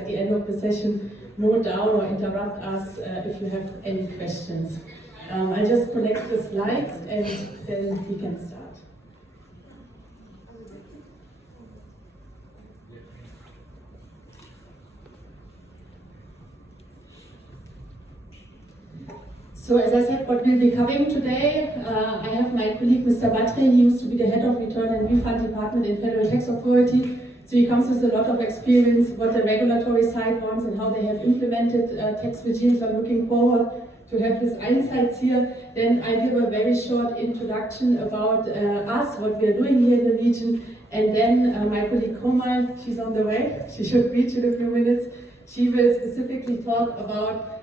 at the end of the session note down or interrupt us if you have any questions. I'll just connect the slides and then we can start. So as I said, what we'll be covering today, I have my colleague Mr. Badri. He used to be the head of Return and Refund Department in Federal Tax Authority. So he comes with a lot of experience, what the regulatory side wants and how they have implemented tax regimes. I'm looking forward to have his insights here. Then I give a very short introduction about us, what we are doing here in the region. And then my colleague Komal, she's on the way, she should reach in a few minutes. She will specifically talk about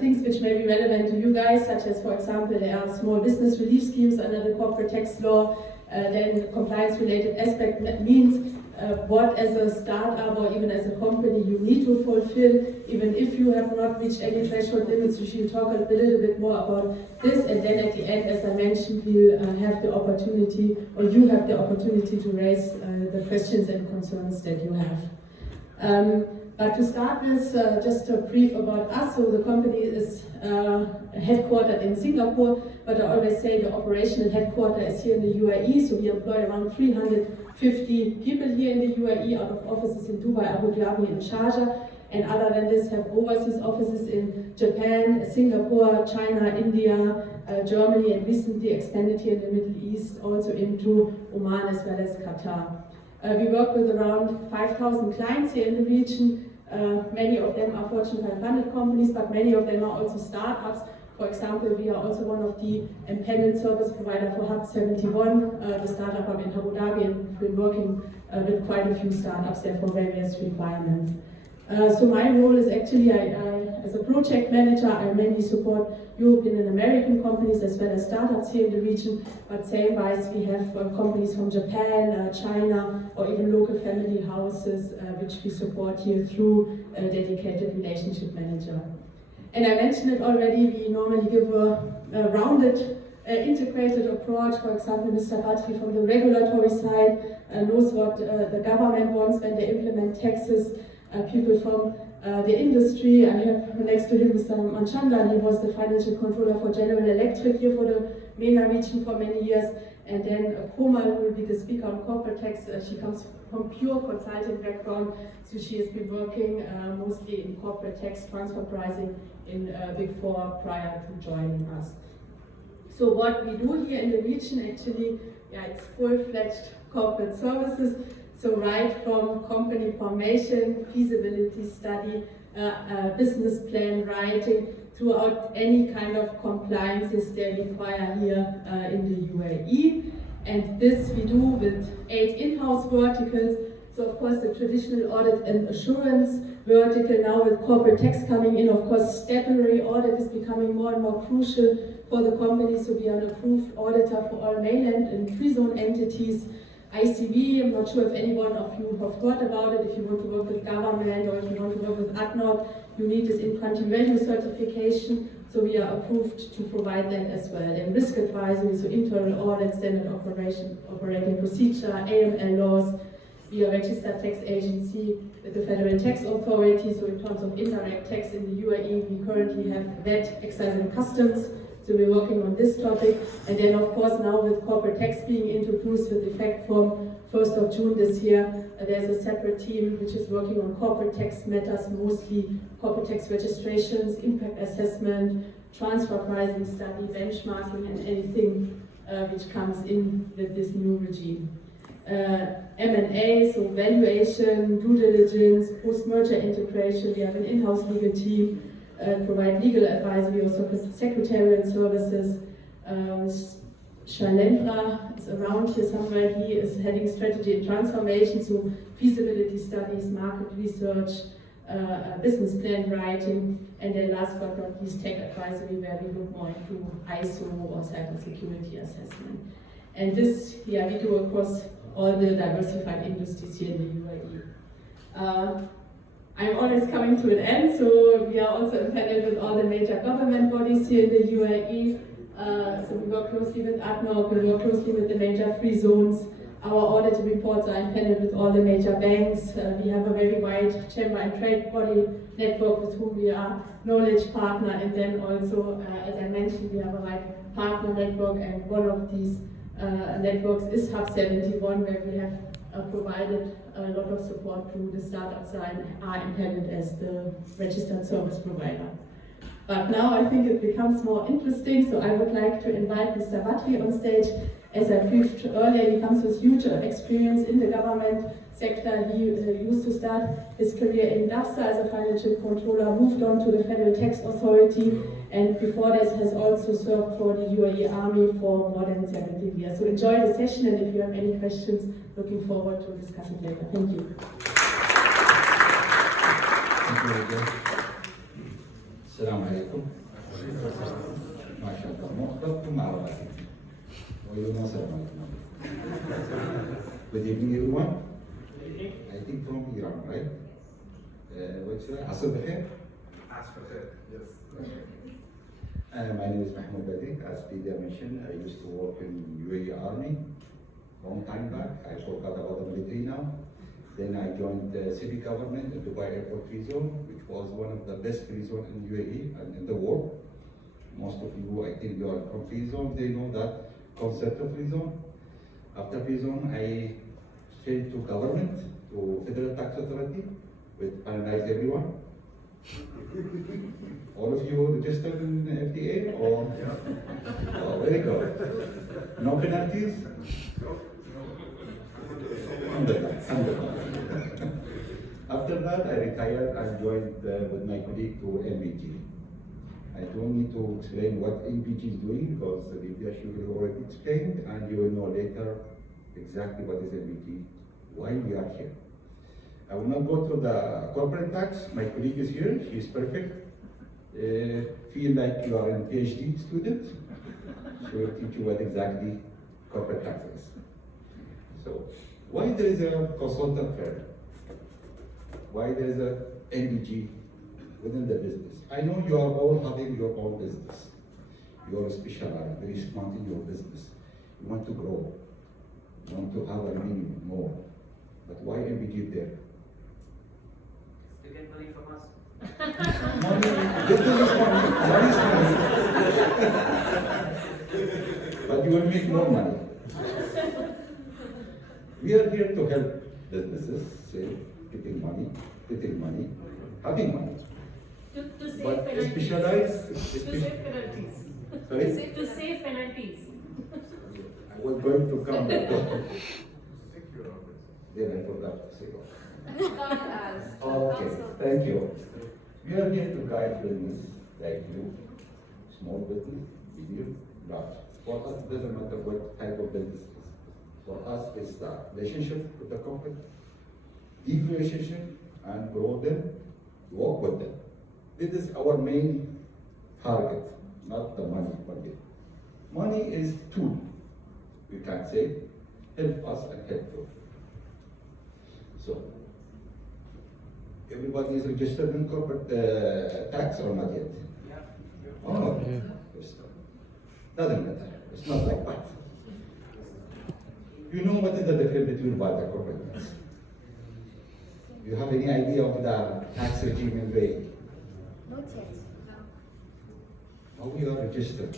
things which may be relevant to you guys, such as, for example, there are small business relief schemes under the corporate tax law, then compliance-related aspect. That means what as a startup or even as a company you need to fulfill, even if you have not reached any threshold limits. We should talk a little bit more about this, and then at the end, as I mentioned, we'll have the opportunity, or you have the opportunity to raise the questions and concerns that you have. But to start with, just a brief about us. So the company is headquartered in Singapore, but I always say the operational headquarters is here in the UAE. So we employ around 350 people here in the UAE, out of offices in Dubai, Abu Dhabi, and Sharjah. And other than this, have overseas offices in Japan, Singapore, China, India, Germany, and recently expanded here in the Middle East, also into Oman as well as Qatar. We work with around 5,000 clients here in the region. Many of them are Fortune 500 companies, but many of them are also startups. For example, we are also one of the empaneled service provider for Hub 71, the startup hub in Abu Dhabi, and we've been working with quite a few startups there for various requirements. So my role is actually, as a project manager, I mainly support European and American companies as well as startups here in the region, but same-wise we have companies from Japan, China, or even local family houses which we support here through a dedicated relationship manager. And I mentioned it already, we normally give a rounded, integrated approach. For example, Mr. Badri from the regulatory side knows what the government wants when they implement taxes. People from the industry. I have next to him Mr. Manchandra. He was the financial controller for General Electric here for the MENA region for many years. And then Komal, who will be the speaker on corporate tax. She comes from pure consulting background, so she has been working mostly in corporate tax transfer pricing in Big Four prior to joining us. So what we do here in the region actually, it's full-fledged corporate services. So right from company formation, feasibility study, business plan writing, throughout any kind of compliances they require here in the UAE. And this we do with 8 in-house verticals. So of course the traditional audit and assurance vertical, now with corporate tax coming in, of course statutory audit is becoming more and more crucial for the company. So we are an approved auditor for all mainland and free zone entities. ICV, I'm not sure if anyone of you have heard about it. If you want to work with government or if you want to work with ADNOC, you need this in-country value certification. So we are approved to provide that as well. And risk advisory, so internal audit, standard operating procedure, AML laws. We are registered tax agency with the Federal Tax Authority. So in terms of indirect tax in the UAE, we currently have VAT, excise and customs. So we're working on this topic. And then of course now with corporate tax being introduced with effect from 1st of June this year, there's a separate team which is working on corporate tax matters, mostly corporate tax registrations, impact assessment, transfer pricing study, benchmarking, and anything which comes in with this new regime. M&A, so valuation, due diligence, post-merger integration. We have an in-house legal team. Provide legal advisory, also secretarial services. Shalendra is around here somewhere. He is heading strategy and transformation, so feasibility studies, market research, business plan writing, and then last but not least tech advisory, where we look more into ISO or cybersecurity assessment. And this, we do across all the diversified industries here in the UAE. I'm always coming to an end, so we are also empaneled with all the major government bodies here in the UAE. So we work closely with ADNOC, we work closely with the major free zones, Our audit reports are empaneled with all the major banks. We have a very wide chamber and trade body network with whom we are knowledge partner, and then also, as I mentioned, we have a wide partner network, and one of these networks is Hub 71, where we have provided a lot of support to the startups that are empaneled as the registered service provider. But now I think it becomes more interesting, so I would like to invite Mr. Badri on stage. As I briefed earlier, he comes with huge experience in the government sector. He used to start his career in DAFZ as a financial controller, moved on to the Federal Tax Authority, and before this has also served for the UAE Army for more than 17 years. So enjoy the session, and if you have any questions, looking forward to discuss it later. Thank you. Thank you. السلام عليكم. ما شاء الله مختلطكم مع راسي. ويوم السلام عليكم. Good evening everyone. I think from Iran, right? What's your عصر بخير? عصر بخير. Yes. My name is Mahmood Badri. As Peter mentioned, I used to work in UAE Army long time back. I forgot about the military now. Then I joined the city government in Dubai Airport Free Zone, which was one of the best free zone in UAE and in the world. Most of you, I think you are from free zone, they know that concept of free zone. After free zone, I changed to government, to Federal Tax Authority, which penalized everyone. All of you registered in FTA or? Oh, very good. No penalties? After that, I retired and joined with my colleague to MBG. I don't need to explain what MBG is doing because Lydia Sugar already explained, and you will know later exactly what is MBG, why we are here. I will not go through the corporate tax. My colleague is here, she is perfect. Feel like you are a PhD student. She will teach you what exactly corporate tax is. So, why there is a consultant firm? Why there is a MBG within the business? I know you are all having your own business. You are specialized, very smart in your business. You want to grow. You want to have a minimum more. But why MBG there? To get money from us. Money, this is money. Money is money. But you will make more money. We are here to help businesses save, getting money, having money. To save But penalties. specialized, To save penalties. sorry? To save penalties. I was going to come back. Then I forgot to say that. Okay, thank you. We are here to guide business like you, small business, medium, large. For us, it doesn't matter what type of business it is. For us, it's the relationship with the company, deep relationship, and grow them, work with them. This is our main target, not the money. Money is tool. We can say, help us and help you. So, everybody is registered in corporate tax or not yet? Yeah. Oh, doesn't matter. It's not like that. You know what is the difference between VAT and corporate tax? Do you have any idea of the tax regime in UAE? Not yet. How we are registered?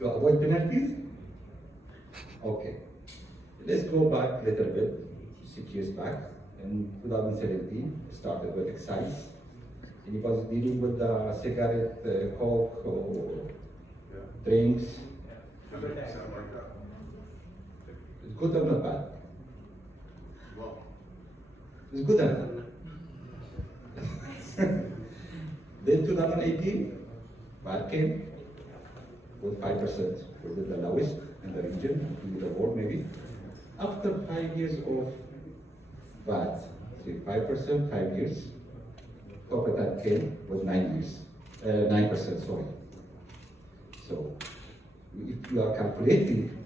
To avoid penalties? Okay. Let's go back a little bit, 6 years back. In 2017, started with excise. Anybody dealing with the cigarette, coke, or drinks? It's good or not bad? It's good or not? Then 2018, VAT came with 5%, which is the lowest in the region, in the world maybe. After 5 years of VAT, 5%, 5 years, corporate tax came with 9 years, 9%, sorry. So, if you are calculating,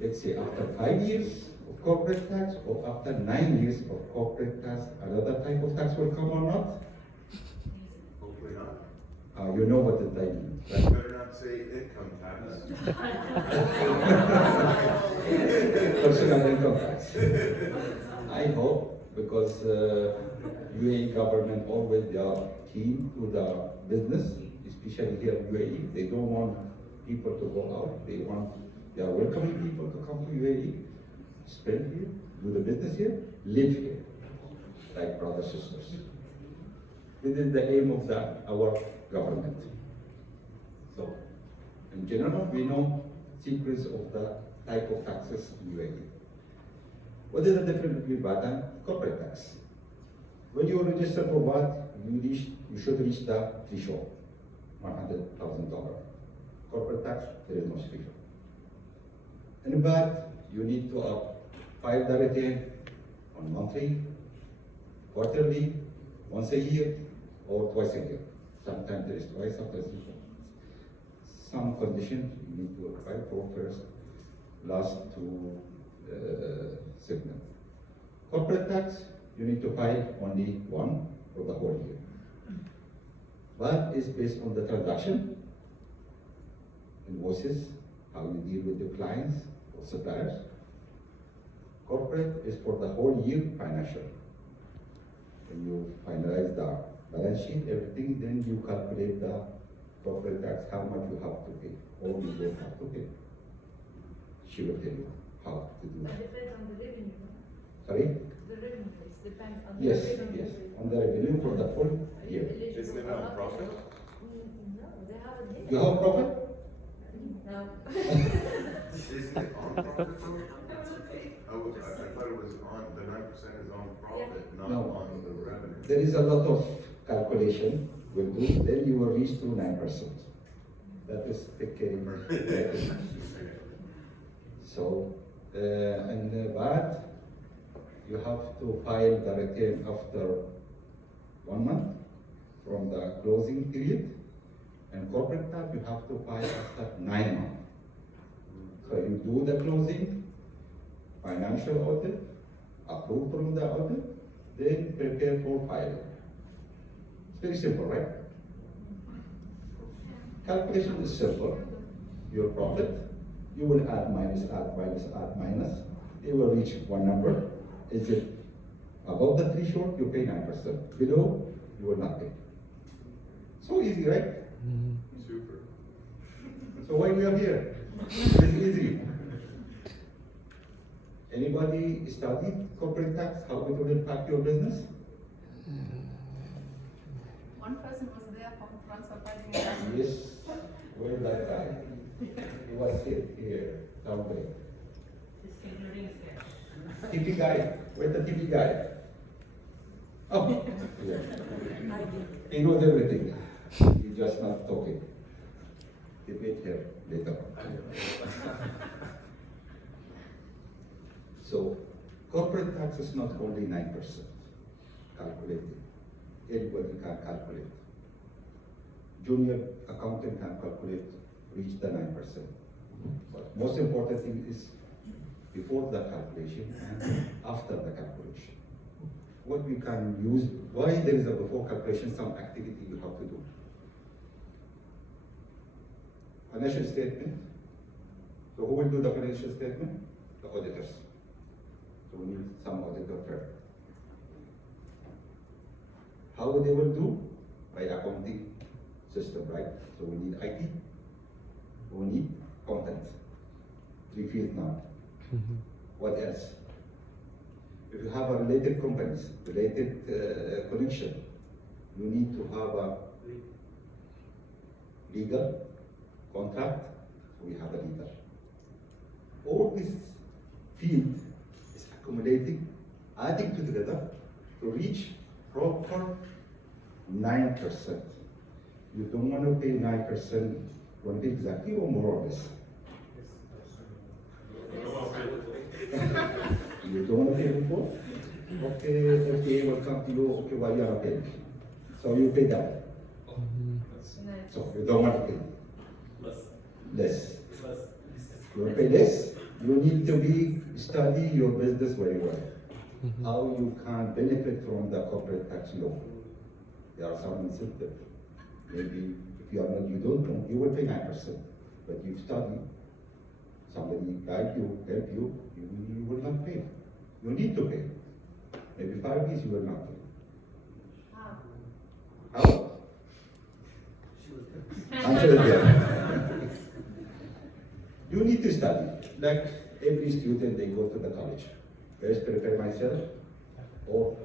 let's say after 5 years of corporate tax or after 9 years of corporate tax, another type of tax will come or not? Hopefully not. You know what it means, You right? better not say income tax. Personal income tax. I hope, because UAE government always they are keen to the business, especially here in UAE. They don't want people to go out. They are welcoming people to come to UAE, spend here, do the business here, live here, like brothers sisters. This is the aim of our government. So, in general, we know secrets of the type of taxes in UAE. What is the difference between VAT and corporate tax? When you register for VAT, you should reach the threshold, $100,000. Corporate tax, there is no threshold. In VAT, you need to file the return on monthly, quarterly, once a year, or twice a year. Sometimes there is twice, sometimes there is once. Some conditions you need to apply for first, last two segments. Corporate tax, you need to file only one for the whole year. But it's based on the transaction, invoices, how you deal with the clients or suppliers. Corporate is for the whole year financial. When you finalize the balance sheet, everything, then you calculate the corporate tax, how much you have to pay, or you don't have to pay. She will tell you how to do That that. depends on the revenue. Sorry? The revenue, it depends on the Yes, revenue. yes, on the revenue for the full Are you year. eligible Isn't it or on not profit? eligible? No, they have a limit. You have a profit? No. Isn't it on profit though? I thought it was on, the 9% is on profit, not No. on the revenue. There is a lot of calculation will do, then you will reach to 9%. That is the case. So, and VAT, you have to file the return after 1 month from the closing period. And corporate tax, you have to file after 9 months. So you do the closing, financial audit, approved from the audit, then prepare for filing. It's very simple, right? Calculation is simple. Your profit, you will add minus, add minus, add minus. It will reach one number. Is it above the threshold, you pay 9%. Below, you will not pay. So easy, right? Super. So why we are here? It's easy. Anybody studied corporate tax, how it will impact your business? One person was there from transfer pricing. Yes, where that guy? He was here, down there. TV guy, where's the TV guy? Oh, yeah. He knows everything. He's just not talking. Debate here later. So, corporate tax is not only 9% calculated. Anybody can calculate. Junior accountant can calculate, reach the 9%. But most important thing is before the calculation and after the calculation. What we can use, why there is a before calculation, some activity you have to do. Financial statement. So who will do the financial statement? The auditors. So we need some auditor firm. How they will do? By accounting system, right? So we need IT. We need content. 3 fields now. What else? If you have a related companies, related connection, you need to have a legal contract. So we have a legal. All this field is accumulating, adding together to reach proper 9%. You don't want to pay 9%, you want to pay exactly or more or less. You don't want to pay before? Okay, FTA will come to you, okay, well, you are paying. So you pay that. So you don't want to pay less. You will pay less. You need to study your business very well. How you can benefit from the corporate tax law. There are some incentives. Maybe if you don't know, you will pay 9%. But you've studied, somebody guide you, help you, you will not pay. You need to pay. Maybe 5 years you will not pay. How? Answer it there. You need to study. Like every student, they go to the college. First, prepare myself, or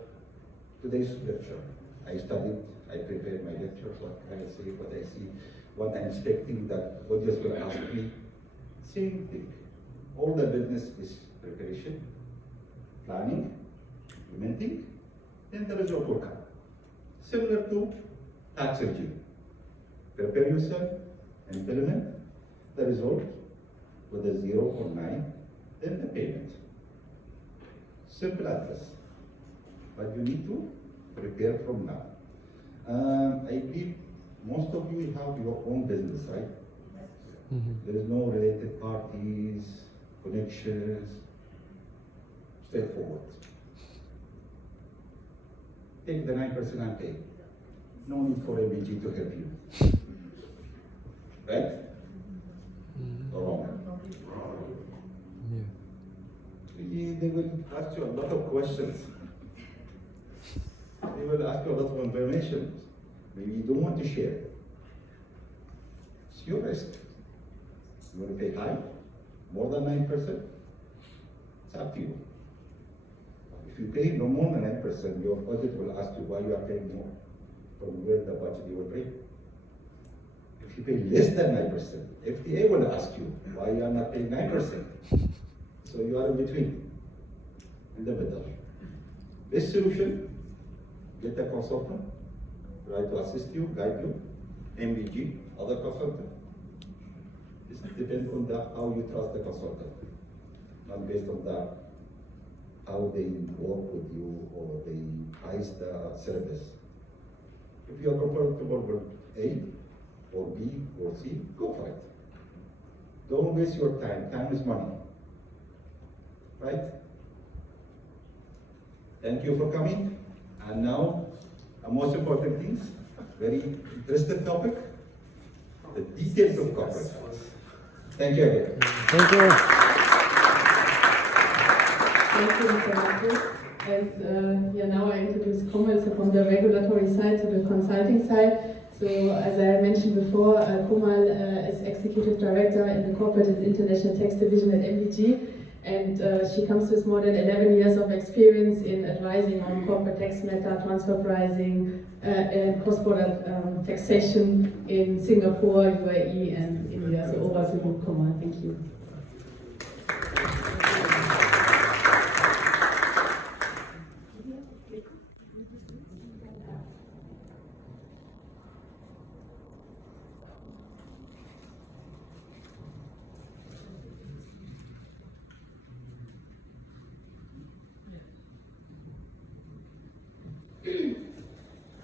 today's lecture. I studied, I prepared my lecture, what I say, what I see, what I'm expecting that audience will ask me. Same thing. All the business is preparation, planning, implementing, then the result will come. Similar to tax regime. Prepare yourself, implement the result with a 0 or 9, then the payment. Simple as this. But you need to prepare from now. I believe most of you have your own business, right? There is no related parties, connections, straightforward. Take the 9% and pay. No need for MBG to help you. Right? Or wrong? They will ask you a lot of questions. They will ask you a lot of information. Maybe you don't want to share. It's your risk. You want to pay high, more than 9%? It's up to you. If you pay no more than 9%, your audit will ask you why you are paying more, from where the budget you will pay. If you pay less than 9%, FTA will ask you why you are not paying 9%. So you are in between, in the middle. This solution, get a consultant, try to assist you, guide you, MBG, other consultant. This depends on how you trust the consultant, not based on how they work with you or they price the service. If you are comfortable with A or B or C, go for it. Don't waste your time. Time is money. Right? Thank you for coming. And now, the most important things, very interesting topic, the details of corporate tax. Thank you again. Thank you. Thank you, Mr. Badri. And now I introduce Komal from the regulatory side to the consulting side. So as I mentioned before, Komal is Executive Director in the Corporate and International Tax Division at MBG. And she comes with more than 11 years of experience in advising on corporate tax matter, transfer pricing, and cross-border taxation in Singapore, UAE, and India. So over to you, Komal. Thank you.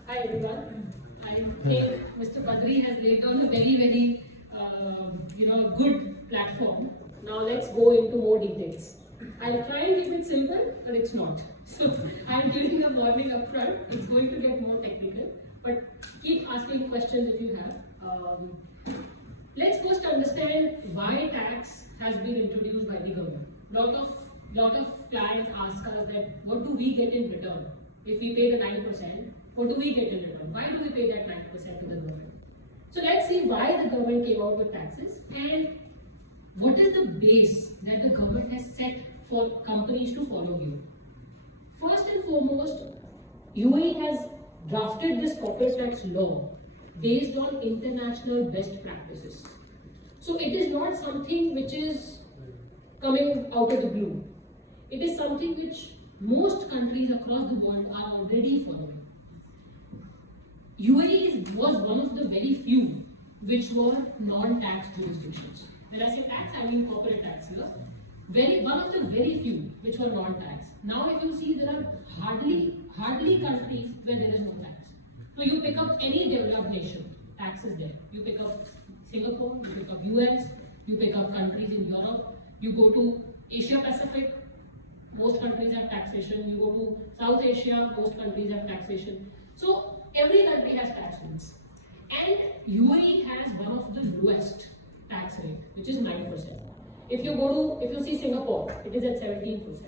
Hi everyone. I think Mr. Badri has laid down a very good platform. Now let's go into more details. I'll try and keep it simple, but it's not. So I'm giving a warning up front. It's going to get more technical, but keep asking questions if you have. Let's first understand why tax has been introduced by the government. Lot of clients ask us that what do we get in return? If we pay the 9%, what do we get in return? Why do we pay that 9% to the government? So let's see why the government came out with taxes and what is the base that the government has set for companies to follow here. First and foremost, UAE has drafted this corporate tax law based on international best practices. So it is not something which is coming out of the blue. It is something which most countries across the world are already following. UAE was one of the very few which were non-tax jurisdictions. When I say tax, I mean corporate tax here. One of the very few which were non-tax. Now if you see, there are hardly countries where there is no tax. So you pick up any developed nation, tax is there. You pick up Singapore, you pick up US, you pick up countries in Europe, you go to Asia Pacific, most countries have taxation. You go to South Asia, most countries have taxation. So every country has tax rules. And UAE has one of the lowest tax rate, which is 9%. If you see Singapore, it is at 17%.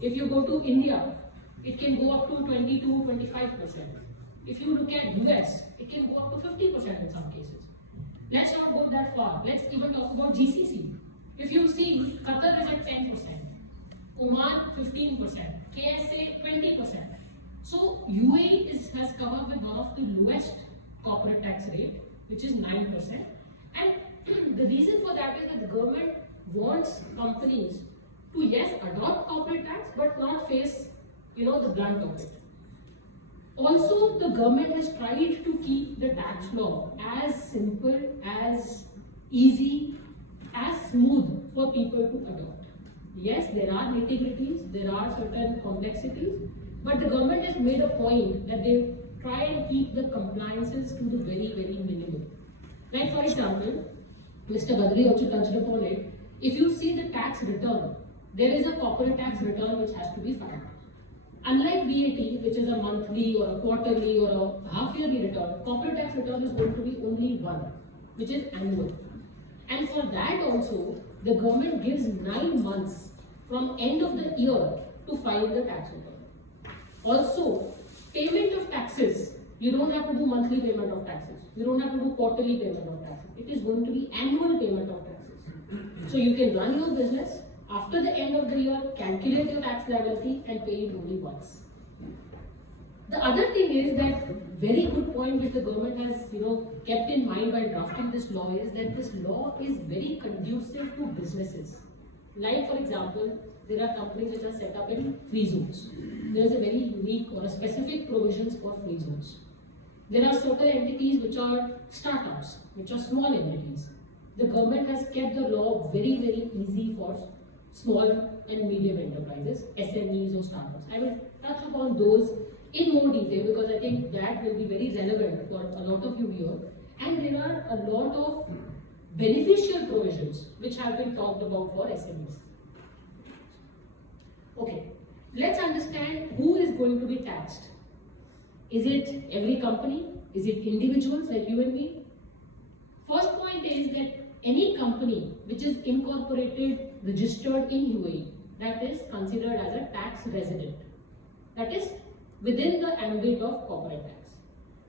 If you go to India, it can go up to 22-25%. If you look at US, it can go up to 50% in some cases. Let's not go that far. Let's even talk about GCC. If you see, Qatar is at 10%, Oman 15%, KSA 20%. So UAE has come up with one of the lowest corporate tax rate, which is 9%. And the reason for that is that the government wants companies to, yes, adopt corporate tax, but not face, the brunt of it. Also, the government has tried to keep the tax law as simple, as easy, as smooth for people to adopt. Yes, there are nitty-gritties, there are certain complexities, but the government has made a point that they try and keep the compliances to the very, very minimum. Like for example, Mr. Badri also touched upon it. If you see the tax return, there is a corporate tax return which has to be filed. Unlike VAT, which is a monthly or a quarterly or a half-yearly return, corporate tax return is going to be only one, which is annual. And for that also, the government gives 9 months from end of the year to file the tax return. Also, payment of taxes, you don't have to do monthly payment of taxes. You don't have to do quarterly payment of taxes. It is going to be annual payment of taxes. So you can run your business, after the end of the year, calculate your tax liability and pay it only once. The other thing is that very good point which the government has kept in mind while drafting this law is that this law is very conducive to businesses. Like for example, there are companies which are set up in free zones. There is a very unique or a specific provisions for free zones. There are certain entities which are startups, which are small entities. The government has kept the law very, very easy for small and medium enterprises, SMEs or startups. I will touch upon those in more detail because I think that will be very relevant for a lot of you here. And there are a lot of beneficial provisions which have been talked about for SMEs. Okay, let's understand who is going to be taxed. Is it every company? Is it individuals like you and me? First point is that any company which is incorporated, registered in UAE, that is considered as a tax resident. That is within the ambit of corporate tax.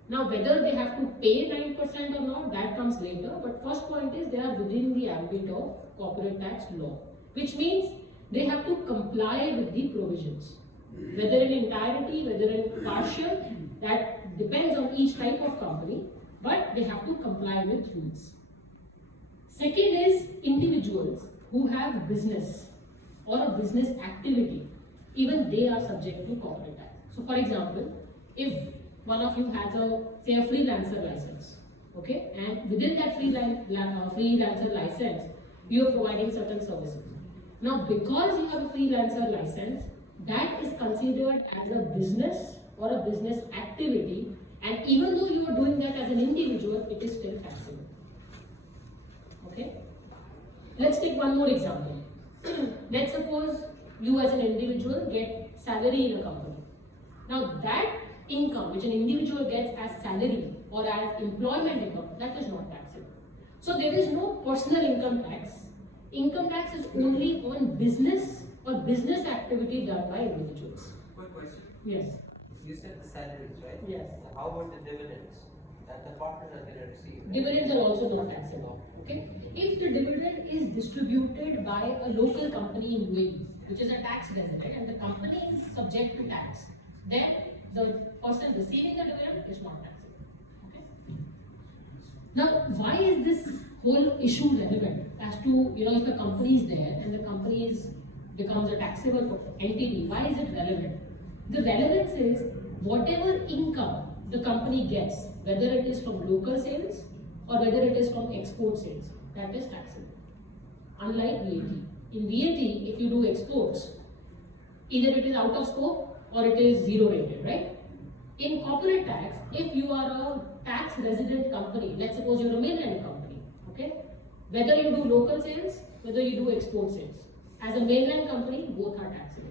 Now whether they have to pay 9% or not, that comes later, but first point is they are within the ambit of corporate tax law, which means they have to comply with the provisions. Whether in entirety, whether in partial, that depends on each type of company, but they have to comply with rules. Second is individuals who have business or a business activity, even they are subject to corporate tax. So for example, if one of you has a freelancer license, okay, and within that freelancer license, you are providing certain services. Now because you have a freelancer license, that is considered as a business or a business activity, and even though you are doing that as an individual, it is still taxable. Okay? Let's take one more example. Let's suppose you as an individual get salary in a company. Now that income which an individual gets as salary or as employment income, that is not taxable. So there is no personal income tax. Income tax is only on business or business activity done by individuals. Quick question. Yes. You said the salaries, right? Yes. How about the dividends that the partners are going to receive? Dividends are also not taxable. Okay? If the dividend is distributed by a local company in UAE, which is a tax resident, and the company is subject to tax, then the person receiving the dividend is not taxable. Okay? Now, why is this whole issue relevant as to, if a company is there and the company becomes a taxable entity, why is it relevant? The relevance is whatever income the company gets, whether it is from local sales or whether it is from export sales, that is taxable. Unlike VAT. In VAT, if you do exports, either it is out of scope or it is zero rated, right? In corporate tax, if you are a tax resident company, let's suppose you're a mainland company, okay? Whether you do local sales, whether you do export sales, as a mainland company, both are taxable.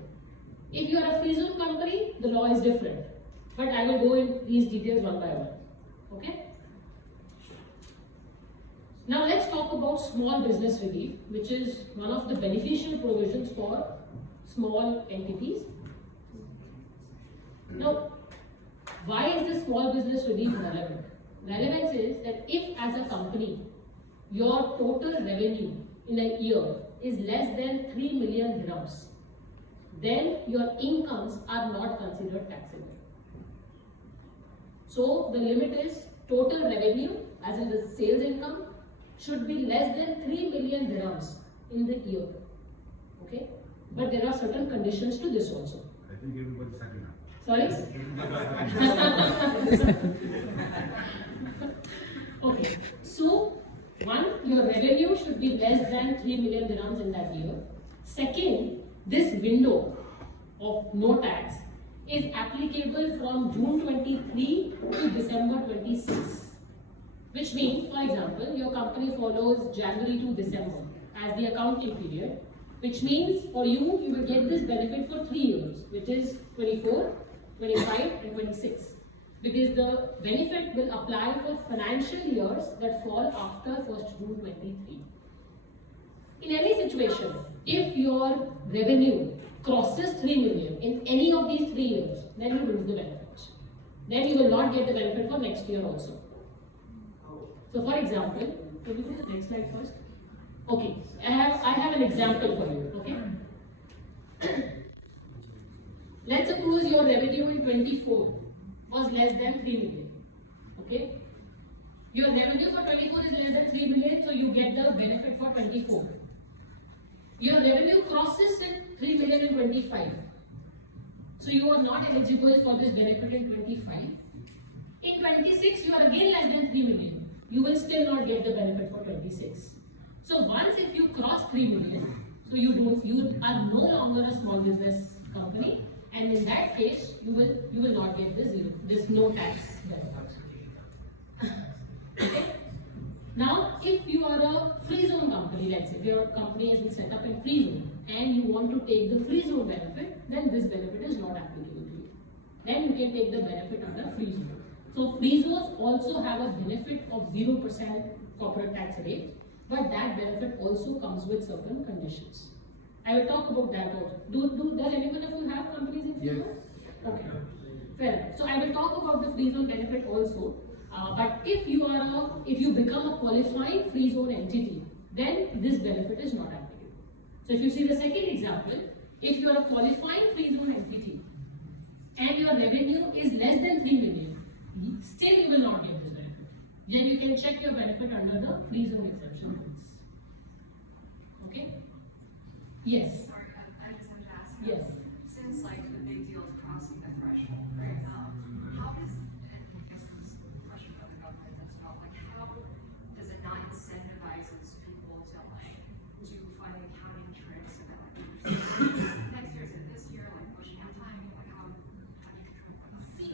If you are a free zone company, the law is different. But I will go in these details one by one. Okay? Now let's talk about small business relief, which is one of the beneficial provisions for small entities. Now, why is the small business relief relevant? Relevance is that if as a company, your total revenue in a year is less than 3 million dirhams, then your incomes are not considered taxable. So the limit is total revenue, as in the sales income, should be less than 3 million dirhams in the year. Okay? But there are certain conditions to this also. I think everybody's happy now. Sorry? Okay. So, one, your revenue should be less than 3 million dirhams in that year. Second, this window of no tax is applicable from June 23 to December 26. Which means, for example, your company follows January to December as the accounting period, which means for you, you will get this benefit for 3 years, which is 24, 25 and 26. Because the benefit will apply for financial years that fall after 1st June 23. In any situation, if your revenue crosses 3 million in any of these 3 years, then you lose the benefit. Then you will not get the benefit for next year also. So for example, can we go to the next slide first? Okay, I have an example for you, okay? Let's suppose your revenue in 24 was less than 3 million, okay? Your revenue for 24 is less than 3 million, so you get the benefit for 24. Your revenue crosses 3 million in 25. So you are not eligible for this benefit in 25. In 26, you are again less than 3 million. You will still not get the benefit for 26. So once if you cross 3 million, so you are no longer a small business company, and in that case, you will not get this no tax benefit. Okay? Now, if you are a free zone company, let's say your company has been set up in free zone, and you want to take the free zone benefit, then this benefit is not applicable to you. Then you can take the benefit under free zone. So free zones also have a benefit of 0% corporate tax rate, but that benefit also comes with certain conditions. I will talk about that also. Does anyone of you have companies in free zone? Okay. Fair. So I will talk about the free zone benefit also. But if you become a qualified free zone entity, then this benefit is not applicable. So if you see the second example, if you are a qualifying free zone entity and your revenue is less than 3 million, still you will not get this benefit. Then you can check your benefit under the free zone exception rules. Okay? Yes. Sorry, I just have to ask. Yes. Since like the big deal is crossing the threshold, right? How does, and I guess this is a question for the government as well, like how does it not incentivizes people to like do fun accounting tricks and then like next year is it this year, like pushing out time, like how do you control that? See,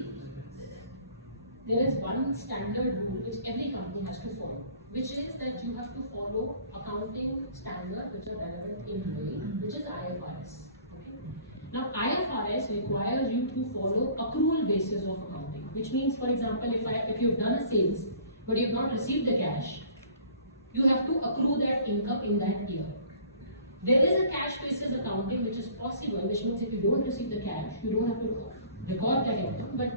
there is one standard rule which every company has to follow, which is that you have to follow accounting standards which are relevant in UAE, which is IFRS. Okay? Now, IFRS requires you to follow accrual basis of accounting, which means, for example, if you've done a sales but you have not received the cash, you have to accrue that income in that year. There is a cash basis accounting which is possible, which means if you don't receive the cash, you don't have to record that income, but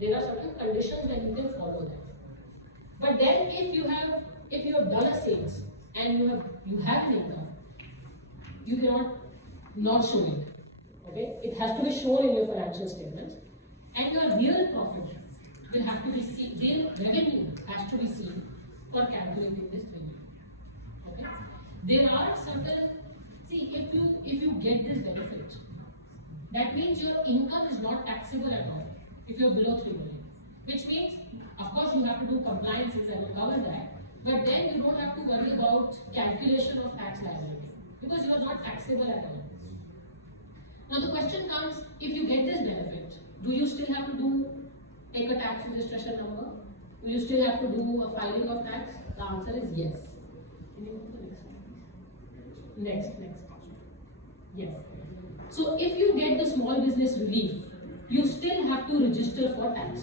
there are certain conditions when you can follow that. But then if you have done a sales and you have an income, you cannot not show it. Okay? It has to be shown in your financial statements, and your real profit will have to be seen, real revenue has to be seen for calculating this thing. Okay? There are certain, see, if you get this benefit, that means your income is not taxable at all if you're below 3 million. Which means, of course, you have to do compliances and cover that, but then you don't have to worry about calculation of tax liability because you are not taxable at all. Now the question comes, if you get this benefit, do you still have to take a tax registration number? Do you still have to do a filing of tax? The answer is yes. Can you go to the next? Next. Yes. So if you get the small business relief, you still have to register for tax.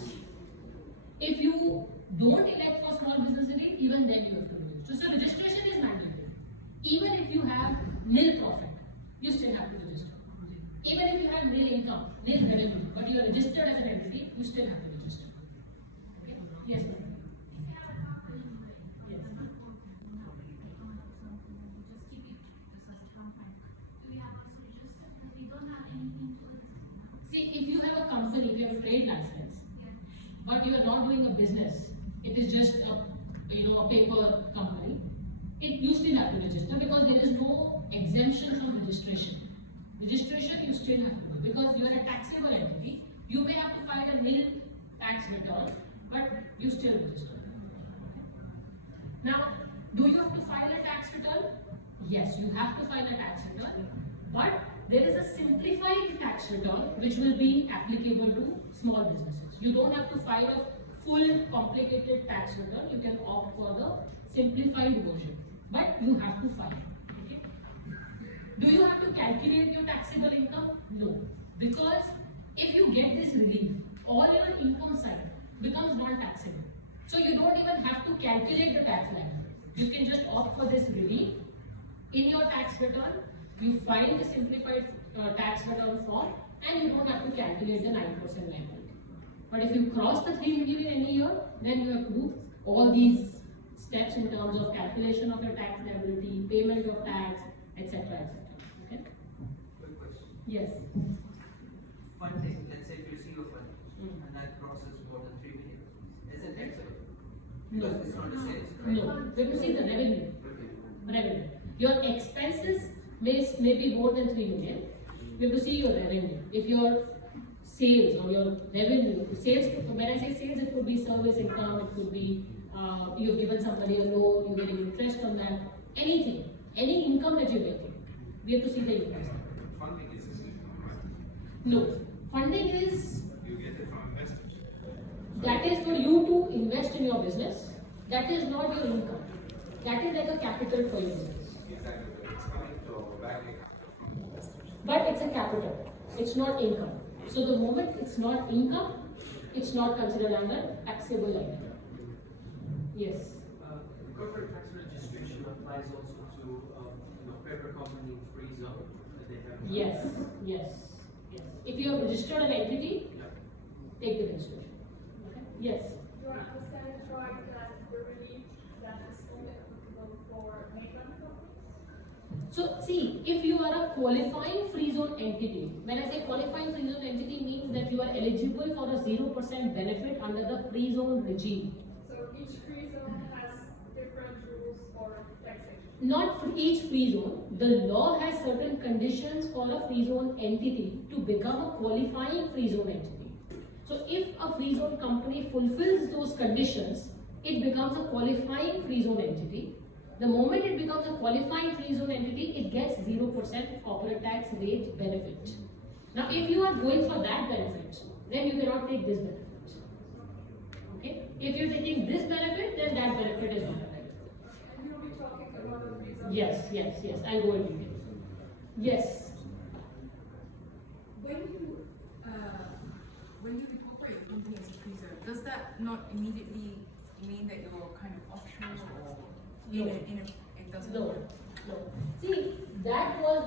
If you don't elect for small business relief, even then you have to do it. So registration is mandatory. Even if you have nil profit, you still have to register. Even if you have nil income, nil revenue, but you are registered as an entity, you still have to register. Okay? Yes, ma'am. Yes. See, if you have a company, if you have a trade license, but you are not doing a business, it is just a paper company, you still have to register because there is no exemption from registration. Registration you still have to do because you are a taxable entity. You may have to file a nil tax return, but you still register. Now, do you have to file a tax return? Yes, you have to file a tax return, but there is a simplified tax return which will be applicable to small businesses. You don't have to file a full complicated tax return. You can opt for the simplified version, but you have to file. Okay? Do you have to calculate your taxable income? No, because if you get this relief, all your income side becomes non-taxable. So you don't even have to calculate the tax liability. You can just opt for this relief. In your tax return, you file the simplified tax return form and you don't have to calculate the 9% liability. But if you cross the 3 million in any year, then you have to do all these steps in terms of calculation of your tax liability, payment of tax, etc. Okay? Quick question. Yes. Funding, let's say if you receive a fund and that crosses more than 3 million, is it taxable? No. Because it's not a sales, right? No. You have to see the revenue. Okay. Revenue. Your expenses may be more than 3 million. You have to see your revenue. If your sales or your revenue, sales, when I say sales, it could be service income, it could be you've given somebody a loan, you're getting interest on that, anything, any income that you're getting, we have to see the income side. Funding is this income, right? No, funding is, You get it from investors. that is for you to invest in your business, that is not your income, that is like a capital for your business. Exactly, but it's coming to back from investors. But it's a capital, it's not income. So the moment it's not income, it's not considered under taxable item. Yes. Corporate tax registration applies also to paper company free zone that they have. Yes, yes, yes. If you have registered an entity, take the registration. Okay? Yes. Do I understand it right that the relief that is only applicable for mainland companies? So see, if you are a qualifying free zone entity, when I say qualifying free zone entity means that you are eligible for a 0% benefit under the free zone regime. So each free zone has different rules for taxation. Not for each free zone, the law has certain conditions for a free zone entity to become a qualifying free zone entity. So if a free zone company fulfills those conditions, it becomes a qualifying free zone entity. The moment it becomes a qualifying free zone entity, it gets 0% corporate tax rate benefit. Now if you are going for that benefit, then you cannot take this benefit. Okay? If you're taking this benefit, then that benefit is not available. And you'll be talking about a free zone. Yes, yes, yes. I'll go into detail. Yes. When you incorporate a company as a free zone, does that not immediately mean that you're kind of offshore or it doesn't? No, no. See, that was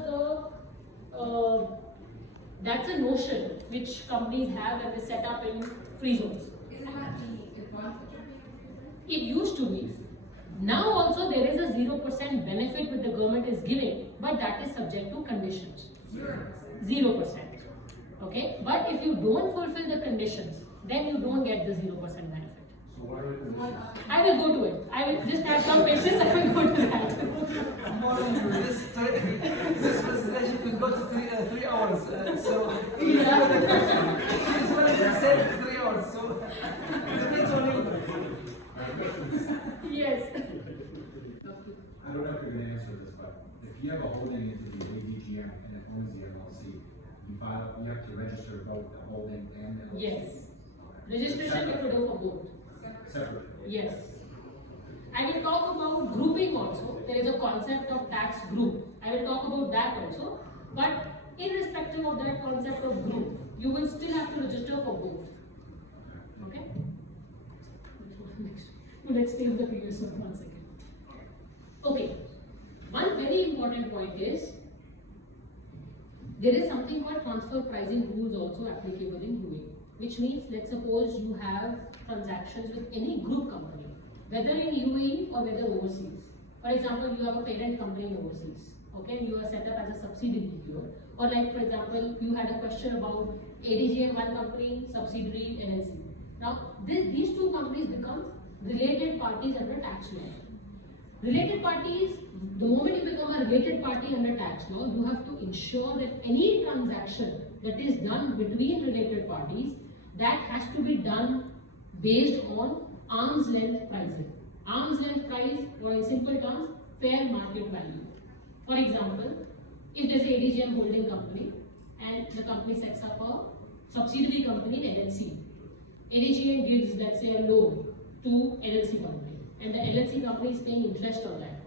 that's a notion which companies have when they set up in free zones. Isn't that the advantage of being a free zone? It used to be. Now also there is a 0% benefit which the government is giving, but that is subject to conditions. 0%. Okay? But if you don't fulfill the conditions, then you don't get the 0% benefit. So what are the conditions? I will go to it. I will just have some patience, I will go to that. This presentation could go to 3 hours. So Yeah. this one is said 3 hours. So it depends on you. Yes. I don't know if you're gonna answer this, but if you have a holding entity, ABGM, and it owns the LLC, you have to register both the holding and the LLC? Yes. Registration you have to do for both. Separate? Yes. I will talk about grouping also. There is a concept of tax group. I will talk about that also. But irrespective of that concept of group, you will still have to register for both. Okay? Let's take the previous one second. Okay, one very important point is there is something called transfer pricing rules also applicable in UAE, which means let's suppose you have transactions with any group company, whether in UAE or whether overseas. For example, you have a parent company overseas, okay, and you are set up as a subsidiary here. Or like for example, you had a question about ADGM one company, subsidiary LLC. Now, these two companies become related parties under tax law. Related parties, the moment you become a related party under tax law, you have to ensure that any transaction that is done between related parties, that has to be done based on arm's length pricing. Arm's length price, or in simple terms, fair market value. For example, if there's a ADGM holding company and the company sets up a subsidiary company LLC, ADGM gives, let's say, a loan to LLC company, and the LLC company is paying interest on that.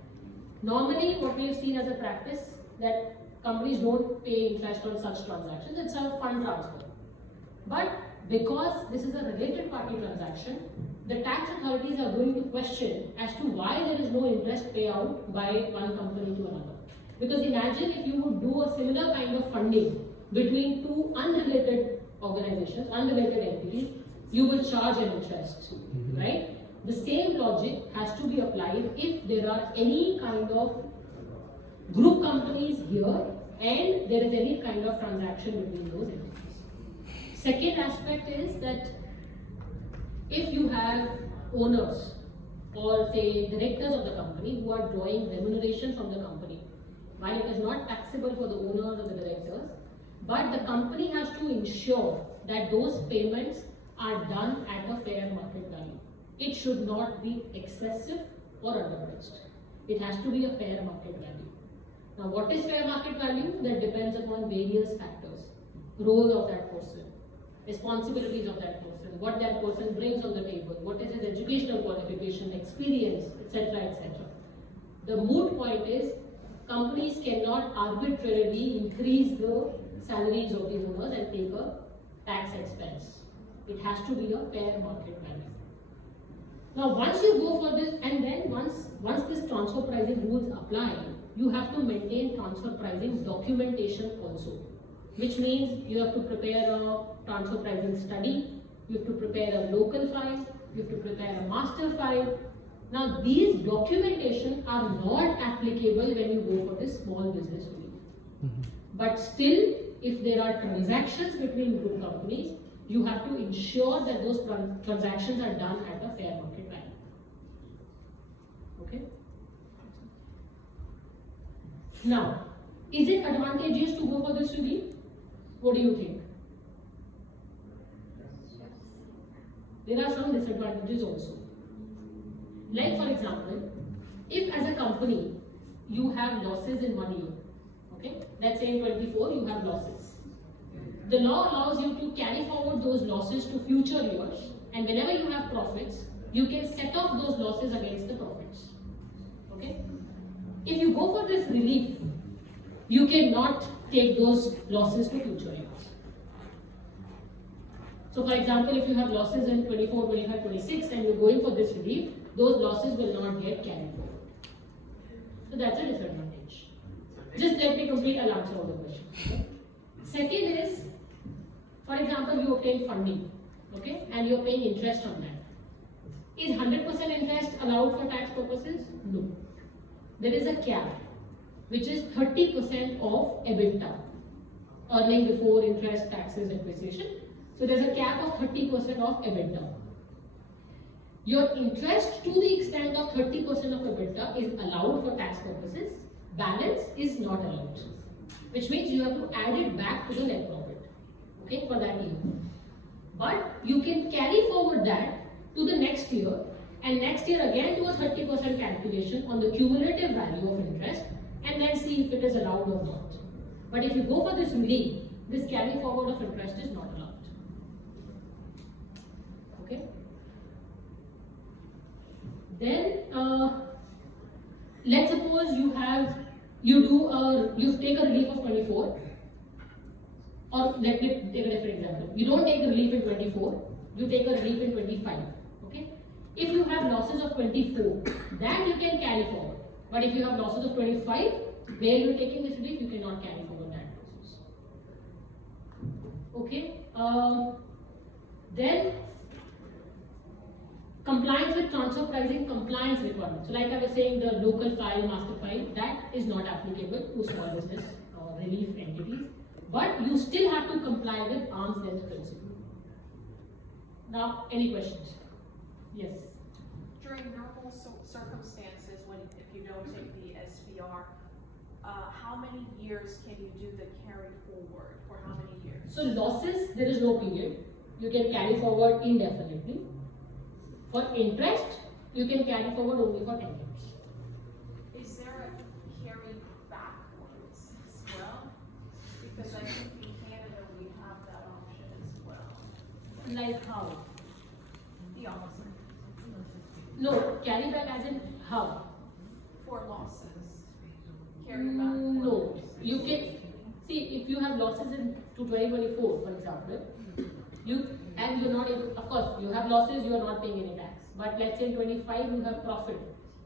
Normally, what we have seen as a practice that companies don't pay interest on such transactions, it's a fund transfer. But because this is a related party transaction, the tax authorities are going to question as to why there is no interest payout by one company to another. Because imagine if you would do a similar kind of funding between two unrelated organizations, unrelated entities, you will charge an interest, right? The same logic has to be applied if there are any kind of group companies here and there is any kind of transaction between those entities. Second aspect is that if you have owners or say directors of the company who are drawing remuneration from the company, while it is not taxable for the owners or the directors, but the company has to ensure that those payments are done at a fair market value. It should not be excessive or underpriced. It has to be a fair market value. Now, what is fair market value? That depends upon various factors. Role of that person, responsibilities of that person, what that person brings on the table, what is his educational qualification, experience, etc., etc. The moot point is, companies cannot arbitrarily increase the salaries of the owners and take a tax expense. It has to be a fair market value. Now, once you go for this, and then once this transfer pricing rules apply, you have to maintain transfer pricing documentation also, which means you have to prepare a transfer pricing study, you have to prepare a local file, you have to prepare a master file. Now, these documentation are not applicable when you go for this small business relief. But still, if there are transactions between group companies, you have to ensure that those transactions are done at a fair market value. Okay? Now, is it advantageous to go for this relief? What do you think? There are some disadvantages also. Like for example, if as a company you have losses in 1 year, okay? Let's say in 24 you have losses. The law allows you to carry forward those losses to future years, and whenever you have profits, you can set off those losses against the profits. Okay? If you go for this relief, you cannot take those losses to future years. So for example, if you have losses in 24, 25, 26 and you're going for this relief, those losses will not get carried forward. So that's a disadvantage. Just let me complete, I'll answer all the questions. Okay? Second is, for example, you obtain funding, okay, and you're paying interest on that. Is 100% interest allowed for tax purposes? No. There is a cap, which is 30% of EBITDA, earning before interest, taxes, depreciation. So there's a cap of 30% of EBITDA. Your interest to the extent of 30% of EBITDA is allowed for tax purposes. Balance is not allowed, which means you have to add it back to the net profit, okay, for that year. But you can carry forward that to the next year, and next year again do a 30% calculation on the cumulative value of interest, and then see if it is allowed or not. But if you go for this relief, this carry forward of interest is not allowed. Okay? Then let's suppose you take a relief of 24, or let me take a different example. You don't take a relief in 24, you take a relief in 25. Okay? If you have losses of 24, that you can carry forward. But if you have losses of 25, where you're taking this relief, you cannot carry forward that losses. Okay. Then compliance with transfer pricing compliance requirements. So like I was saying, the local file, master file, that is not applicable to small business or relief entities. But you still have to comply with arm's length principle. Now, any questions? Yes. During normal circumstances, if you don't take the SPR, how many years can you do the carry forward? For how many years? So losses, there is no period. You can carry forward indefinitely. For interest, you can carry forward only for 10 years. Is there a carry backwards as well? Because I think in Canada we have that option as well. Like how? The opposite. No, carry back as in how? For losses. Carry back. For No, losses. you can see if you have losses in 2024, for example, and you're not able, of course, you have losses, you are not paying any tax. But let's say in 25 you have profit.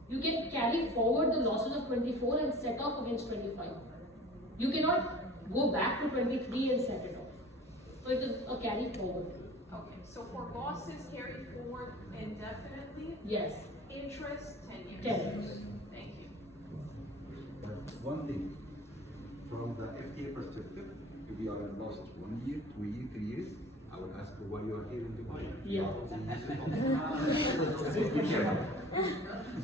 You can carry forward the losses of 24 and set off against 25. You cannot go back to 23 and set it off. So it is a carry forward. Okay, so for losses carry forward indefinitely, Yes, interest 10 years. 10 years. Thank you. One thing, from the FTA perspective, if you are in loss of 1 year, 2 years, 3 years, I will ask you why you are here in Dubai. Yeah.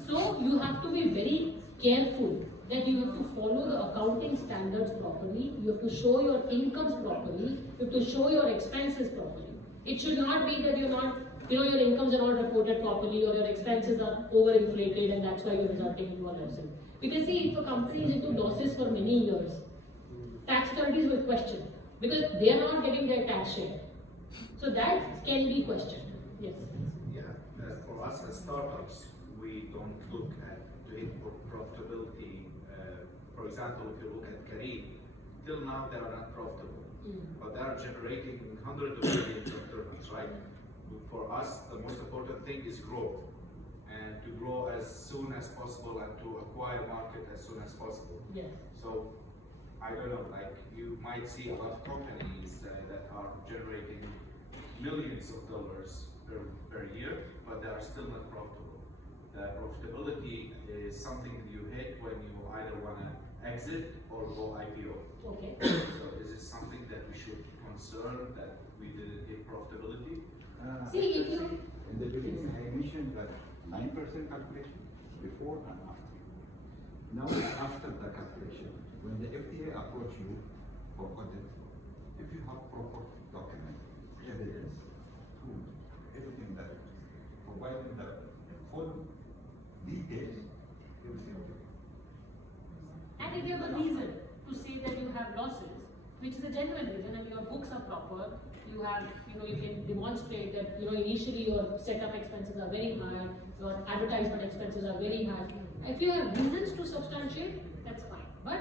So you have to be very careful that you have to follow the accounting standards properly, you have to show your incomes properly, you have to show your expenses properly. It should not be that you're not, your incomes are not reported properly or your expenses are overinflated and that's why you're resulting in more losses. Because see, if a company is into losses for many years, tax authorities will question because they are not getting their tax share. So that can be questioned. Yes. Yeah, for us as startups, we don't look at doing profitability. For example, if you look at Careem, till now they are not profitable, but they are generating hundreds of millions of dirhams, right? For us, the most important thing is growth, and to grow as soon as possible and to acquire market as soon as possible. Yes. So, I don't know, like you might see a lot of companies that are generating millions of dollars per year, but they are still not profitable. The profitability is something you hit when you either want to exit or go IPO. Okay. So is it something that we should concern that we didn't hit profitability? See, if you... In the beginning, I mentioned that 9% calculation before and after. Now after the calculation, when the FTA approach you for audit, if you have proper document, evidence, proof, everything that providing the full details, everything okay. And if you have a reason to say that you have losses, which is a genuine reason, and your books are proper, you have, you can demonstrate that, initially your setup expenses are very high, your advertisement expenses are very high. If you have reasons to substantiate, that's fine. But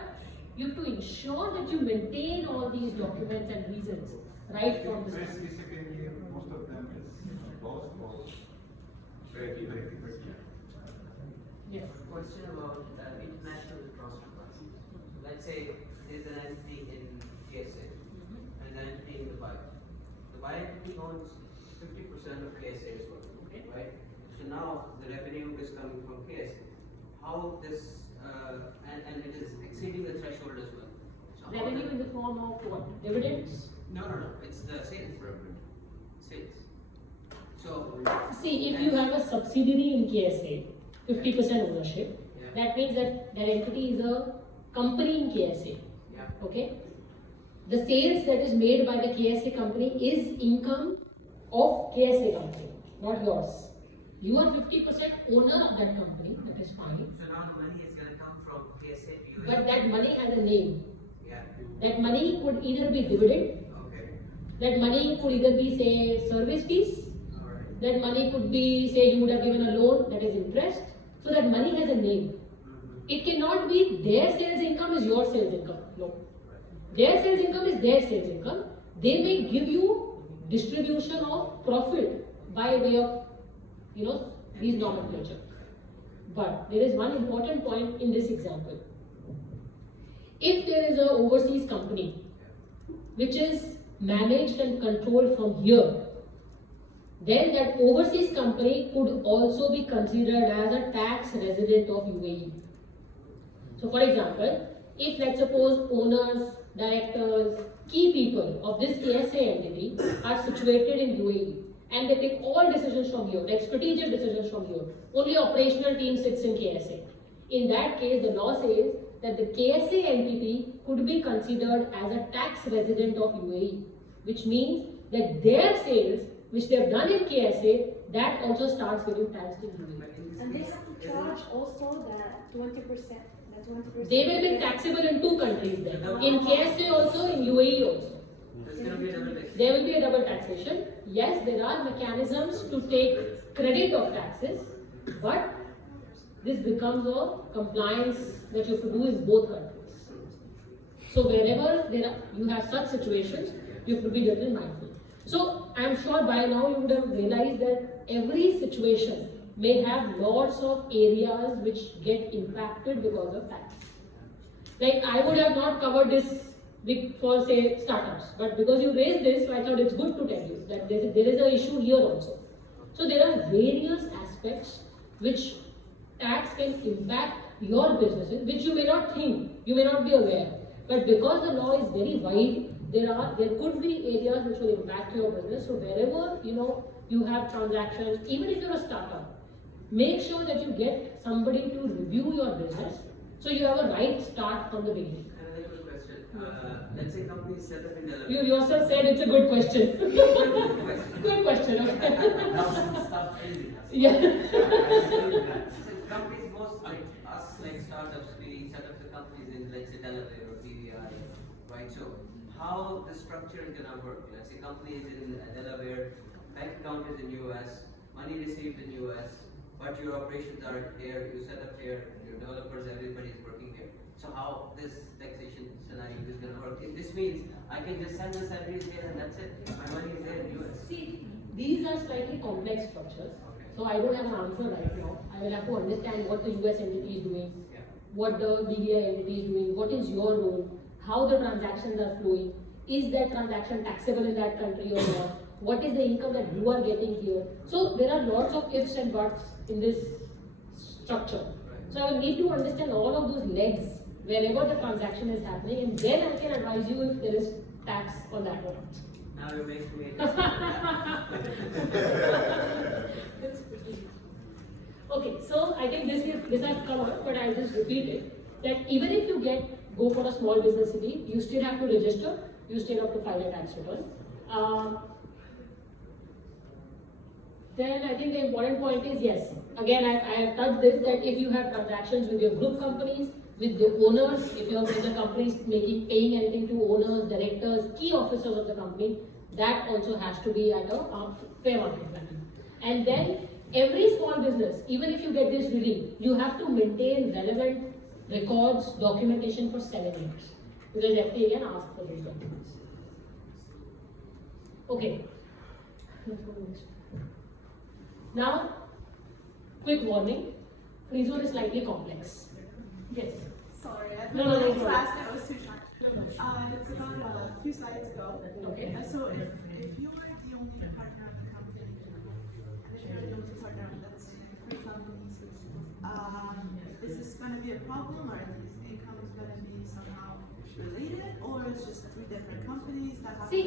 you have to ensure that you maintain all these documents and reasons right from the start. First, second year, most of them is lost or very, very different. Yes. Question about international transfer pricing. Let's say there's an entity in KSA and an entity in Dubai. The Dubai entity owns 50% of KSA as well, right? So now the revenue is coming from KSA. How this, and it is exceeding the threshold as well. So Revenue in the form of what? Dividends? No, it's the sales. Sales. So, See, if you have a subsidiary in KSA, 50% ownership, that means that that entity is a company in KSA. yeah. Okay? The sales that is made by the KSA company is income of KSA company, not yours. You are 50% owner of that company, that is fine. So now the money is going to come from KSA to UAE. But that money has a name. Yeah. That money could either be dividend, Okay. that money could either be, say, service fees, Alright. that money could be, say, you would have given a loan, that is interest. So that money has a name. It cannot be their sales income is your sales income. No. Their sales income is their sales income. They may give you distribution of profit by way of, these nomenclature. But there is one important point in this example. If there is an overseas company which is managed and controlled from here, then that overseas company could also be considered as a tax resident of UAE. So for example, if let's suppose owners, directors, key people of this KSA entity are situated in UAE and they take all decisions from here, like strategic decisions from here, only operational team sits in KSA. In that case, the law says that the KSA entity could be considered as a tax resident of UAE, which means that their sales, which they have done in KSA, that also starts getting taxed in UAE. And they have to charge also the 20%. The 20%. They will be taxable in two countries then. In KSA also, in UAE also. There will be a double taxation. Yes, there are mechanisms to take credit of taxes, but this becomes a compliance that you have to do in both countries. So wherever you have such situations, you have to be little mindful. So I am sure by now you would have realized that every situation may have lots of areas which get impacted because of tax. Like I would have not covered this for say startups, but because you raised this, so I thought it's good to tell you that there is an issue here also. So there are various aspects which tax can impact your businesses, which you may not think, you may not be aware. But because the law is very wide, there could be areas which will impact your business. So wherever you have transactions, even if you're a startup, make sure that you get somebody to review your business so you have a right start from the beginning. Another good question. Let's say companies set up in Delaware. You yourself said it's a good question. Good question. Okay. Now start raising us. Yeah. So companies, most like us, like startups, we set up the companies in, let's say, Delaware or BVI, right? So how the structure is gonna work? Let's say companies in Delaware, bank account is in US, money received in US, but your operations are here, you set up here, your developers, everybody is working here. So how this taxation scenario is gonna work? This means I can just send the salaries here and that's it. My money is there in US. See, these are slightly complex structures. So I don't have an answer right now. I will have to understand what the US entity is doing, what the BVI entity is doing, what is your role, how the transactions are flowing, is that transaction taxable in that country or not, what is the income that you are getting here. So there are lots of ifs and buts in this structure. So I will need to understand all of those legs wherever the transaction is happening, and then I can advise you if there is tax on that or not. Now you're making me Okay, so I think this I've covered, but I'll just repeat it. That even if you go for a small business city, you still have to register, you still have to file a tax return. Then I think the important point is, yes, again I have touched this, that if you have transactions with your group companies, with the owners, if the company is paying anything to owners, directors, key officers of the company, that also has to be at a fair market value. And then every small business, even if you get this relief, you have to maintain relevant records, documentation for 7 years. Because FTA can ask for those documents. Okay. Now, quick warning, free zone is slightly complex. Yes. Sorry, I No, no, no, it's no. fast, I was too short. It's about a few slides ago. Okay. So if you were the only partner of the company, and if you're the only partner that's three companies, is this going to be a problem, or are these incomes going to be somehow related, or it's just three different companies that have See,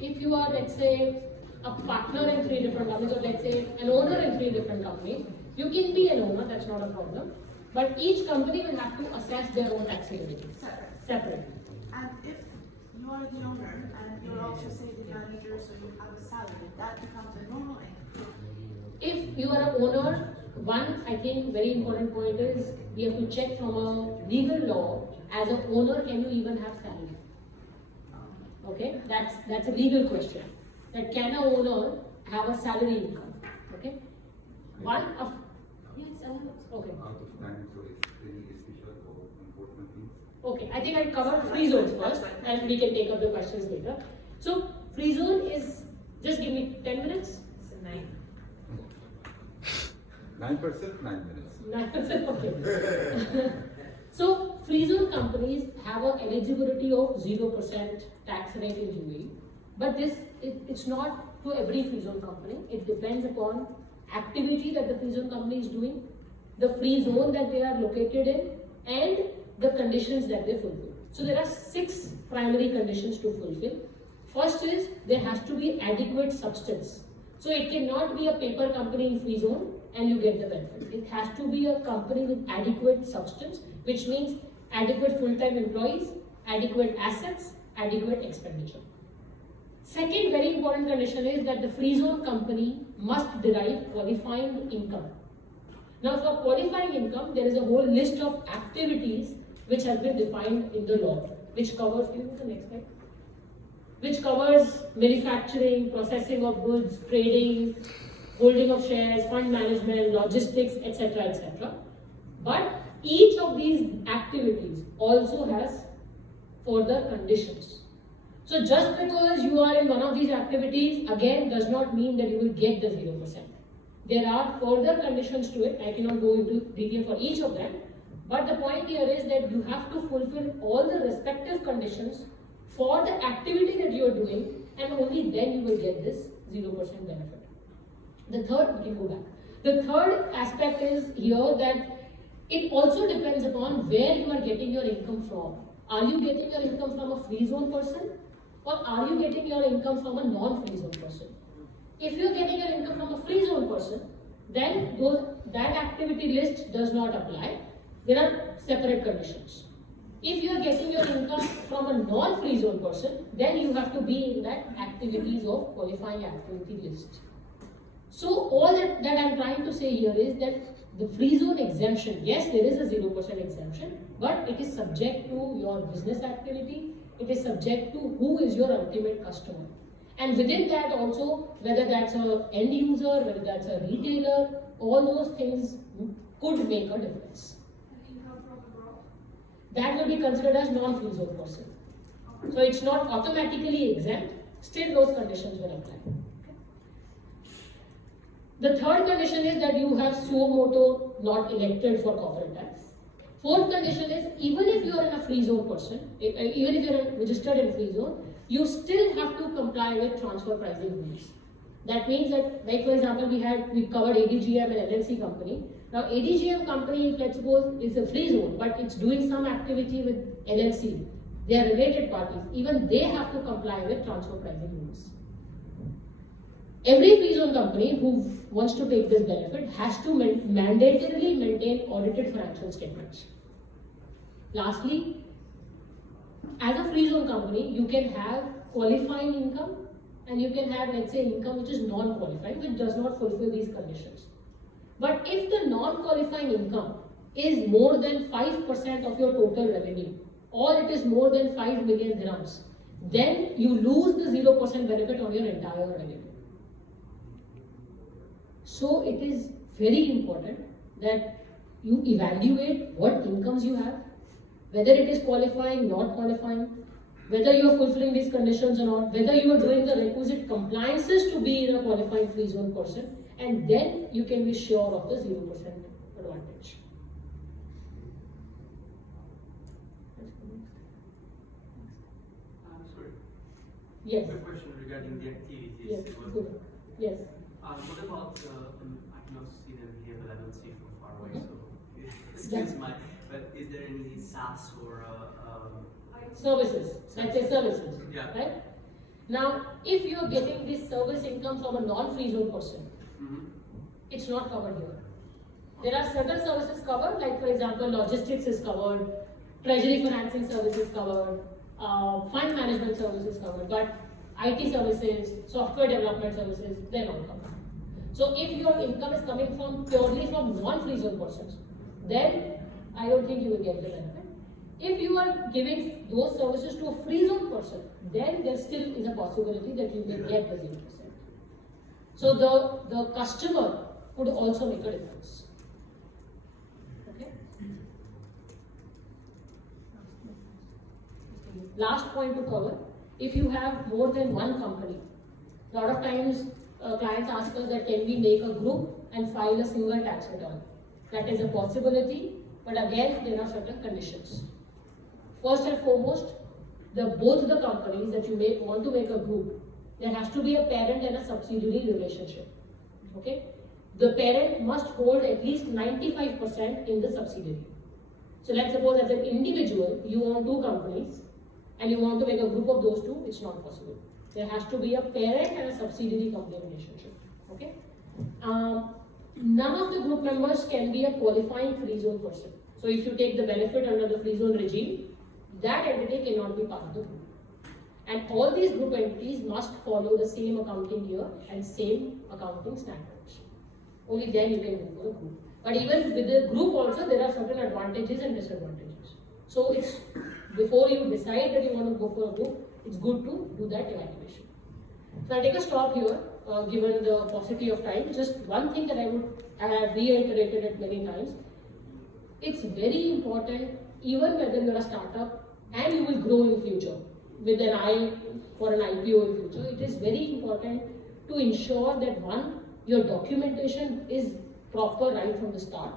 if you are, let's say, a partner in 3 different companies, or let's say an owner in 3 different companies, you can be an owner, that's not a problem. But each company will have to assess their own taxability separately. And if you are the owner and you're also say the manager, so you have a salary, that becomes a normal income. If you are an owner, one, I think very important point is we have to check from a legal law, as an owner, can you even have salary? Okay, that's a legal question. That can an owner have a salary income? Okay, one of okay. Out of time, so it's any special or important things. Okay, I think I'll cover free zones first, and we can take up the questions later. So free zone is, just give me 10 minutes. 9%, 9 minutes. 9%, okay. So free zone companies have an eligibility of 0% tax rate in UAE, but it's not to every free zone company. It depends upon activity that the free zone company is doing, the free zone that they are located in, and the conditions that they fulfill. So there are 6 primary conditions to fulfill. First is there has to be adequate substance. So it cannot be a paper company in free zone and you get the benefit. It has to be a company with adequate substance, which means adequate full-time employees, adequate assets, adequate expenditure. Second very important condition is that the free zone company must derive qualifying income. Now for qualifying income, there is a whole list of activities which has been defined in the law, which covers, can you go to the next slide? Which covers manufacturing, processing of goods, trading, holding of shares, fund management, logistics, etc., etc. But each of these activities also has further conditions. So just because you are in one of these activities, again, does not mean that you will get the 0%. There are further conditions to it. I cannot go into detail for each of them. But the point here is that you have to fulfill all the respective conditions for the activity that you are doing, and only then you will get this 0% benefit. The third, we can go back. The third aspect is here that it also depends upon where you are getting your income from. Are you getting your income from a free zone person, or are you getting your income from a non-free zone person? If you are getting your income from a free zone person, then that activity list does not apply. There are separate conditions. If you are getting your income from a non-free zone person, then you have to be in that activities of qualifying activity list. So all that I'm trying to say here is that the free zone exemption, yes, there is a 0% exemption, but it is subject to your business activity, it is subject to who is your ultimate customer. And within that also, whether that's an end user, whether that's a retailer, all those things could make a difference. That will be considered as non-free zone person. So it's not automatically exempt, still those conditions will apply. The third condition is that you have suo motu not elected for corporate tax. Fourth condition is even if you are in a free zone person, even if you are registered in free zone, you still have to comply with transfer pricing rules. That means that, like for example, we covered ADGM and LLC company. Now ADGM company, let's suppose, is a free zone, but it's doing some activity with LLC. They are related parties. Even they have to comply with transfer pricing rules. Every free zone company who wants to take this benefit has to mandatorily maintain audited financial statements. Lastly, as a free zone company, you can have qualifying income and you can have, let's say, income which is non-qualifying, which does not fulfill these conditions. But if the non-qualifying income is more than 5% of your total revenue, or it is more than 5 million dirhams, then you lose the 0% benefit on your entire revenue. So it is very important that you evaluate what incomes you have, whether it is qualifying, not qualifying, whether you are fulfilling these conditions or not, whether you are doing the requisite compliances to be in a qualifying free zone person, and then you can be sure of the 0% advantage. Sorry. Yes. Quick question regarding the activities. Yes. Good. Yes. What about, I cannot see them here, but I don't see from far away, so excuse my, but is there any SaaS or services, let's say services, yeah. Right? Now, if you are getting this service income from a non-free zone person, it's not covered here. There are certain services covered, like for example, logistics is covered, treasury financing services covered, fund management services covered, but IT services, software development services, they're not covered. So if your income is coming from purely from non-free zone persons, then I don't think you will get the benefit. If you are giving those services to a free zone person, then there still is a possibility that you will get the 0%. So the customer could also make a difference. Okay. Last point to cover, if you have more than one company, a lot of times clients ask us that can we make a group and file a single tax return. That is a possibility, but again, there are certain conditions. First and foremost, both the companies that you want to make a group, there has to be a parent and a subsidiary relationship. Okay? The parent must hold at least 95% in the subsidiary. So let's suppose as an individual, you own 2 companies and you want to make a group of those 2, it's not possible. There has to be a parent and a subsidiary company relationship. Okay? None of the group members can be a qualifying free zone person. So if you take the benefit under the free zone regime, that entity cannot be part of the group. And all these group entities must follow the same accounting year and same accounting standards. Only then you can go for a group. But even with the group also, there are certain advantages and disadvantages. So it's before you decide that you want to go for a group, it's good to do that evaluation. So I'll take a stop here, given the paucity of time. Just one thing that I have reiterated it many times. It's very important, even whether you're a startup and you will grow in future with an eye for an IPO in future. It is very important to ensure that 1, your documentation is proper right from the start.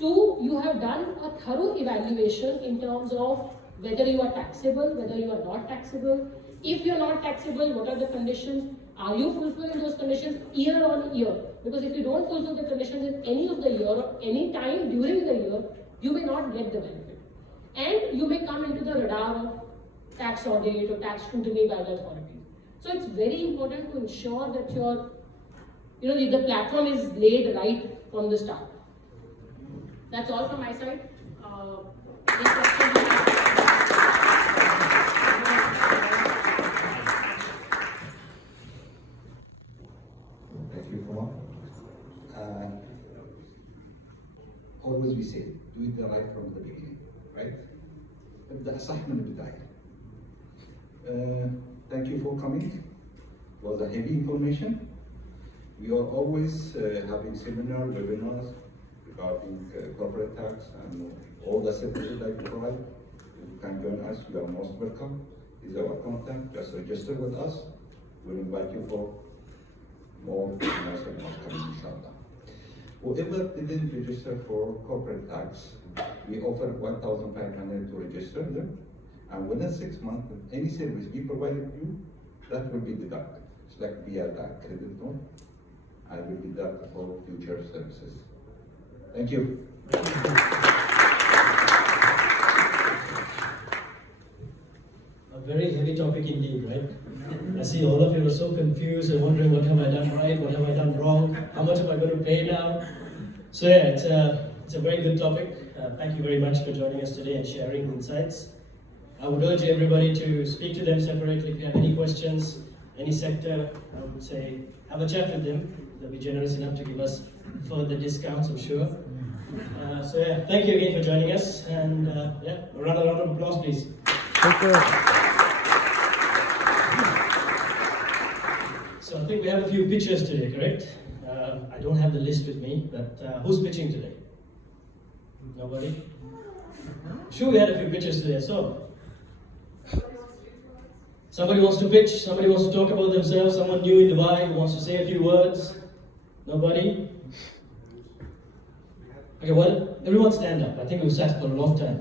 2, you have done a thorough evaluation in terms of whether you are taxable, whether you are not taxable. If you are not taxable, what are the conditions? Are you fulfilling those conditions year on year? Because if you don't fulfill the conditions in any of the year or any time during the year, you may not get the benefit. And you may come into the radar of tax audit or tax scrutiny by the authorities. So it's very important to ensure that the platform is laid right from the start. That's all from my side. Any questions? Thank you, Kumar. Always we say, do it right from the beginning, right? The assignment بتاعي. Thank you for coming. It was a heavy information. We are always having seminars, webinars regarding corporate tax and all the services that we provide. You can join us. You are most welcome. This is our contact. Just register with us. We'll invite you for more webinars and more coming, inshallah. Whoever didn't register for corporate tax, we offer 1,500 to register them. And within 6 months, any service we provided you, that will be deducted. It's like via that credit note, and will be deducted for future services. Thank you. A very heavy topic indeed, right? I see all of you are so confused and wondering what have I done right, what have I done wrong, how much am I going to pay now? So yeah, it's a very good topic. Thank you very much for joining us today and sharing insights. I would urge everybody to speak to them separately. If you have any questions, any sector, I would say have a chat with them. They'll be generous enough to give us further discounts, I'm sure. So yeah, thank you again for joining us, and yeah, a round of applause, please. Thank you. So I think we have a few pitchers today, correct? I don't have the list with me, but who's pitching today? Nobody? Sure, we had a few pitchers today, so. Somebody wants to pitch, somebody wants to talk about themselves, someone new in Dubai who wants to say a few words. Nobody? Okay, well, everyone stand up. I think we've sat for a long time.